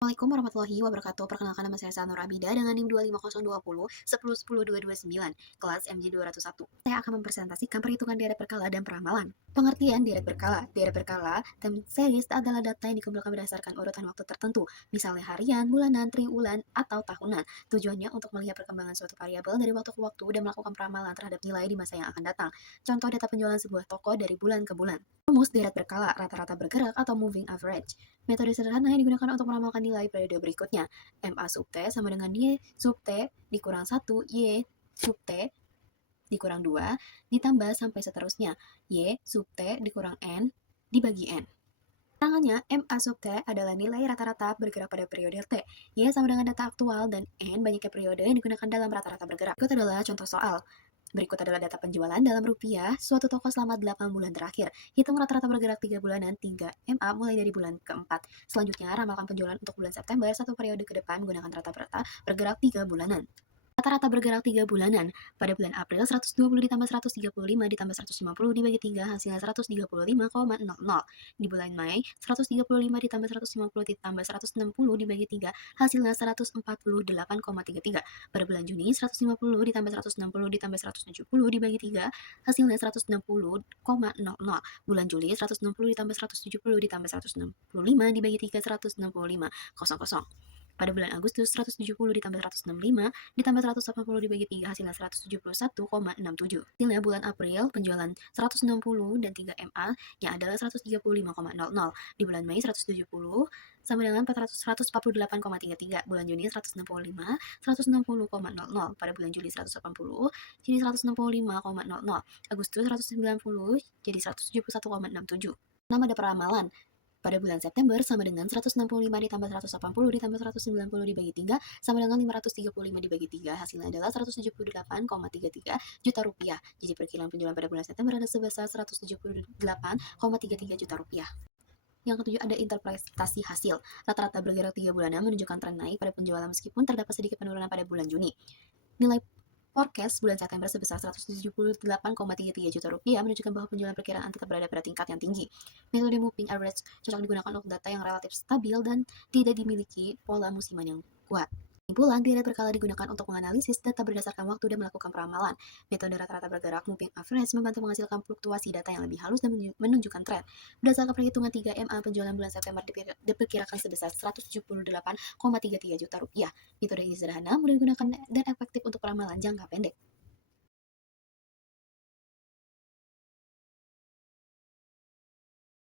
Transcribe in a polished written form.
Assalamualaikum warahmatullahi wabarakatuh. Perkenalkan nama saya Sanur Abida dengan NIM 25020 1010 kelas MJ 201. Saya akan mempresentasikan perhitungan deret berkala dan peramalan. Pengertian deret berkala. Deret berkala, time series adalah data yang dikumpulkan berdasarkan urutan waktu tertentu, misalnya harian, bulanan, triwulan, atau tahunan. Tujuannya untuk melihat perkembangan suatu variabel dari waktu ke waktu dan melakukan peramalan terhadap nilai di masa yang akan datang. Contoh data penjualan sebuah toko dari bulan ke bulan. Rumus deret berkala, rata-rata bergerak atau moving average. Metode sederhana yang digunakan untuk meramalkan nilai periode berikutnya. MA sub T sama dengan Y sub T dikurang 1, Y sub T dikurang 2, ditambah sampai seterusnya. Y sub T dikurang N dibagi N. Keterangannya, MA sub T adalah nilai rata-rata bergerak pada periode T. Y sama dengan data aktual dan N banyaknya periode yang digunakan dalam rata-rata bergerak. Berikut adalah contoh soal. Berikut adalah data penjualan dalam rupiah suatu toko selama 8 bulan terakhir. Hitung rata-rata bergerak 3 bulanan 3 MA mulai dari bulan keempat. Selanjutnya, ramalkan penjualan untuk bulan September satu periode ke depan menggunakan rata-rata bergerak 3 bulanan. Rata-rata bergerak 3 bulanan. Pada bulan April, 120 ditambah 135 ditambah 150 dibagi 3 hasilnya 135,00. Di bulan Mei, 135 ditambah 150 ditambah 160 dibagi 3 hasilnya 148,33. Pada bulan Juni, 150 ditambah 160 ditambah 170 dibagi 3 hasilnya 160,00. Bulan Juli, 160 ditambah 170 ditambah 165 dibagi 3 165,00. Pada bulan Agustus, 170 ditambah 165 ditambah 180 dibagi 3 hasilnya 171,67. Hasilnya bulan April penjualan 160 dan 3 MA yang adalah 135,00. Di bulan Mei 170 sama dengan 148,33. Bulan Juni 165 160,00. Pada bulan Juli 180 jadi 165,00. Agustus 190 jadi 171,67. Nama ada peramalan. Pada bulan September sama dengan 165 ditambah 180 ditambah 190 dibagi 3 sama dengan 535 dibagi 3. Hasilnya adalah 178,33 juta rupiah. Jadi perkiraan penjualan pada bulan September ada sebesar 178,33 juta rupiah. Yang ketujuh ada interpretasi hasil. Rata-rata bergerak 3 bulanan menunjukkan tren naik pada penjualan meskipun terdapat sedikit penurunan pada bulan Juni. Nilai forecast bulan September sebesar 178,33 juta rupiah menunjukkan bahwa penjualan perkiraan tetap berada pada tingkat yang tinggi. Metode moving average cocok digunakan untuk data yang relatif stabil dan tidak dimiliki pola musiman yang kuat. Kesimpulan, deret berkala digunakan untuk menganalisis data berdasarkan waktu dan melakukan peramalan. Metode rata-rata bergerak moving average membantu menghasilkan fluktuasi data yang lebih halus dan menunjukkan tren. Berdasarkan perhitungan 3 MA, penjualan bulan September diperkirakan sebesar 178,33 juta rupiah. Metode ini sederhana, mudah digunakan dan efektif untuk peramalan jangka pendek.